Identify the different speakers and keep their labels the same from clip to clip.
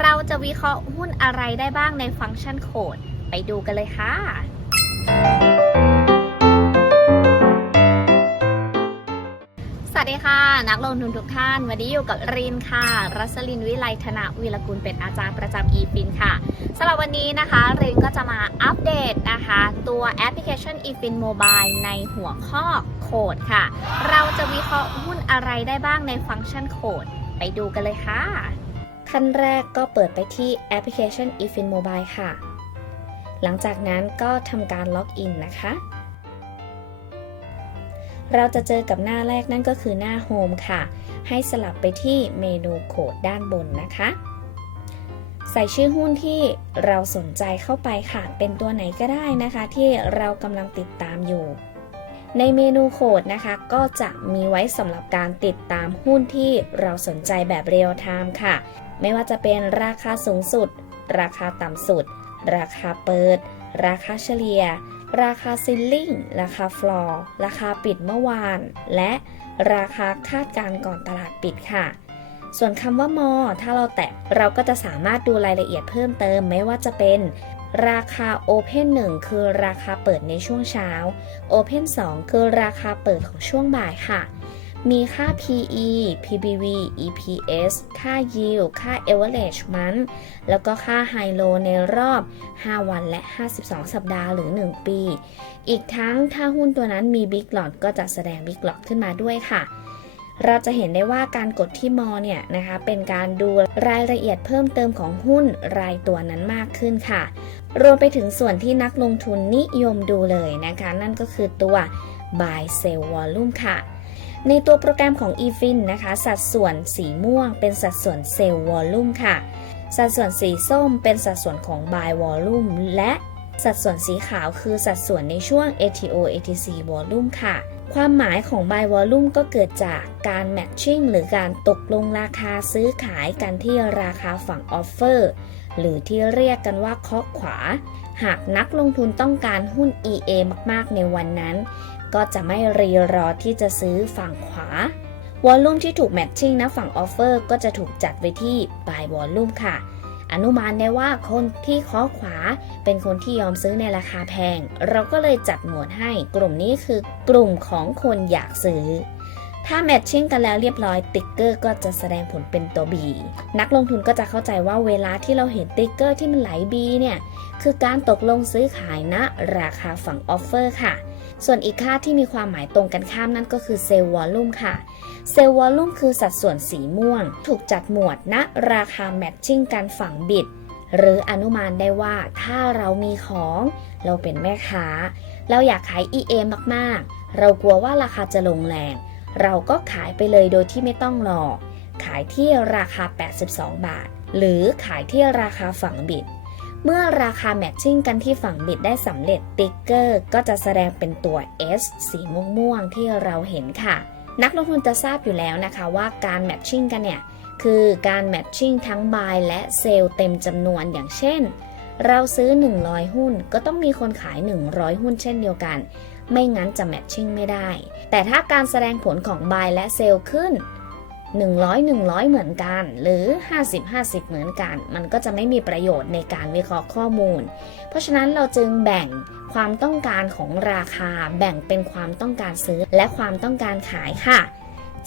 Speaker 1: เราจะวิเคราะห์หุ้นอะไรได้บ้างในฟังก์ชันโคดไปดูกันเลยค่ะ สวัสดีค่ะ นักลงทุนทุกท่าน วันนี้อยู่กับรินค่ะ รัสลินวิไลธนาวีรกุลเป็นอาจารย์ประจำ eFin ค่ะสำหรับวันนี้นะคะรินก็จะมาอัปเดตนะคะ ตัวแอปพลิเคชัน eFin Mobile ในหัวข้อโคดค่ะ เราจะวิเคราะห์หุ้นอะไรได้บ้างในฟังก์ชันโคดไปดูกันเลยค่ะ ขั้นแรกก็เปิดไปที่แอปพลิเคชัน eFin Mobile ค่ะ หลังจากนั้นก็ทำการล็อกอินนะคะ เราจะเจอกับหน้าแรกนั่นก็คือหน้าโฮมค่ะ ให้สลับไปที่เมนูโคดด้านบนนะคะ ใส่ชื่อหุ้นที่เราสนใจเข้าไปค่ะ เป็นตัวไหนก็ได้นะคะ ที่เรากำลังติดตามอยู่ในเมนูโคดนะคะก็จะมีไว้สำหรับการติดตามหุ้นที่เราสนใจแบบเรียลไทม์ค่ะ ไม่ว่าจะเป็นราคาสูงสุด ราคาต่ำสุด ราคาเปิด ราคาเฉลี่ย ราคาซิลลิงราคาฟลอร์ราคาปิดเมื่อวาน และราคาคาดการณ์ก่อนตลาดปิดค่ะ ส่วนคำว่ามอ ถ้าเราแตะเราก็จะสามารถดูรายละเอียดเพิ่มเติม ไม่ว่าจะเป็นราคา Open 1 คือราคาเปิดในช่วงเช้า Open 2 คือราคาเปิดของช่วงบ่ายค่ะ มีค่า PE PBV EPS ค่า Yield ค่า Average Month แล้วก็ค่า High Low ในรอบ 5 วันและ 52 สัปดาห์หรือ 1 ปี อีกทั้งถ้าหุ้นตัวนั้นมี Big Lot ก็จะแสดง Big Lot ขึ้นมาด้วยค่ะเราจะเห็นได้ว่าการกดที่มอเนี่ยนะคะเป็นการดูรายละเอียดเพิ่มเติมของหุ้นรายตัวนั้นมากขึ้นค่ะ รวมไปถึงส่วนที่นักลงทุนนิยมดูเลยนะคะ นั่นก็คือตัว Buy Sell Volume ค่ะ ในตัวโปรแกรมของ eFin นะคะ สัดส่วนสีม่วง เป็นสัดส่วน Sell Volume ค่ะ สัดส่วนสีส้มเป็นสัดส่วนของ Buy Volume และสัดส่วนสีขาวคือสัดส่วนในช่วง ATO ATC Volume ค่ะ ความหมายของ Buy Volume ก็เกิดจากการ Matching หรือการตกลงราคาซื้อขายกันที่ราคาฝั่ง Offer หรือที่เรียกกันว่าเคาะขวา หากนักลงทุนต้องการหุ้น EA มาก ๆ ในวันนั้น ก็จะไม่รีรอที่จะซื้อฝั่งขวาวอลลุ่มที่ถูกแมทชิ่งนะฝั่งออฟเฟอร์ก็จะถูกจัดไว้ที่ปลายวอลลุ่มค่ะ อนุมานได้ว่าคนที่เคาะขวาเป็นคนที่ยอมซื้อในราคาแพง เราก็เลยจัดหมวดให้กลุ่มนี้คือกลุ่มของคนอยากซื้อ ถ้าแมทชิ่งกันแล้วเรียบร้อยติ๊กเกอร์ก็จะแสดงผลเป็นตัว B นักลงทุนก็จะเข้าใจว่าเวลาที่เราเห็นติ๊กเกอร์ที่มันไหล B เนี่ยคือการตกลงซื้อขายณราคาฝั่งออฟเฟอร์ค่ะ ส่วนอีกค่าที่มีความหมายตรงกันข้ามนั่นก็คือเซลล์วอลลุ่มค่ะ เซลล์วอลลุ่มคือสัดส่วนสีม่วง ถูกจัดหมวดณราคาแมทชิ่งกันฝั่งบิด หรืออนุมานได้ว่าถ้าเรามีของเราเป็นแม่ค้า เราอยากขาย EA มากๆ เรากลัวว่าราคาจะลงแรง เราก็ขายไปเลยโดยที่ไม่ต้องรอ ขายที่ราคา 82 บาท หรือขายที่ราคาฝั่งบิด เมื่อราคาแมทชิ่งกันที่ฝั่งบิดได้สำเร็จติ๊กเกอร์ก็จะแสดงเป็นตัว S สีม่วงๆที่เราเห็นค่ะ นักลงทุนจะทราบอยู่แล้วนะคะว่าการแมทชิ่งกันเนี่ย คือการแมทชิ่งทั้ง buy และเซลล์เต็มจำนวนอย่างเช่น เราซื้อ 100 หุ้น ก็ต้องมีคนขาย 100 หุ้นเช่นเดียวกัน ไม่งั้นจะแมทชิ่งไม่ได้ แต่ถ้าการแสดงผลของ buy และเซลล์ขึ้น 100 100 เหมือนกัน หรือ 50 50 เหมือนกัน มันก็จะไม่มีประโยชน์ในการวิเคราะห์ข้อมูล เพราะฉะนั้นเราจึงแบ่งความต้องการของราคา แบ่งเป็นความต้องการซื้อและความต้องการขายค่ะ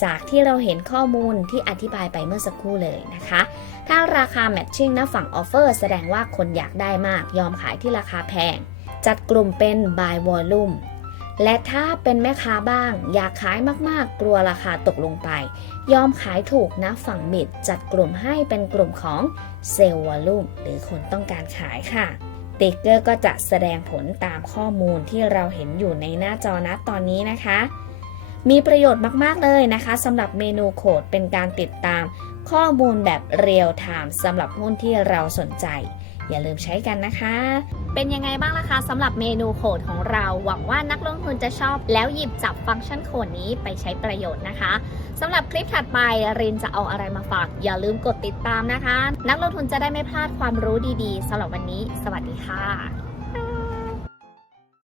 Speaker 1: จากที่เราเห็นข้อมูลที่อธิบายไปเมื่อสักครู่เลยนะคะ ถ้าราคาแมทชิ่งนะฝั่งออฟเฟอร์แสดงว่าคนอยากได้มากยอมขายที่ราคาแพง จัดกลุ่มเป็น buy volume และถ้าเป็นแม่ค้าบ้าง อยากขายมากๆ กลัวราคาตกลงไป ยอมขายถูกนะฝั่งบิดจัดกลุ่มให้เป็นกลุ่มของเซลล์วอลลุ่มหรือคนต้องการขายค่ะติ๊กเกอร์ก็จะแสดงผลตามข้อมูลที่เราเห็นอยู่ในหน้าจอนะตอนนี้นะคะ มีประโยชน์มากๆเลยนะคะสำหรับเมนูโคดเป็นการติดตามข้อมูลแบบเรียลไทม์สำหรับหุ้นที่เราสนใจ อย่าลืมใช้กันนะคะ เป็นยังไงบ้างล่ะคะสำหรับเมนูโคดของเรา หวังว่านักลงทุนจะชอบแล้วหยิบจับฟังก์ชันโคดนี้ไปใช้ประโยชน์นะคะสำหรับคลิปถัดไปรินจะเอาอะไรมาฝาก อย่าลืมกดติดตามนะคะ นักลงทุนจะได้ไม่พลาดความรู้ดีๆสำหรับวันนี้ สวัสดีค่ะ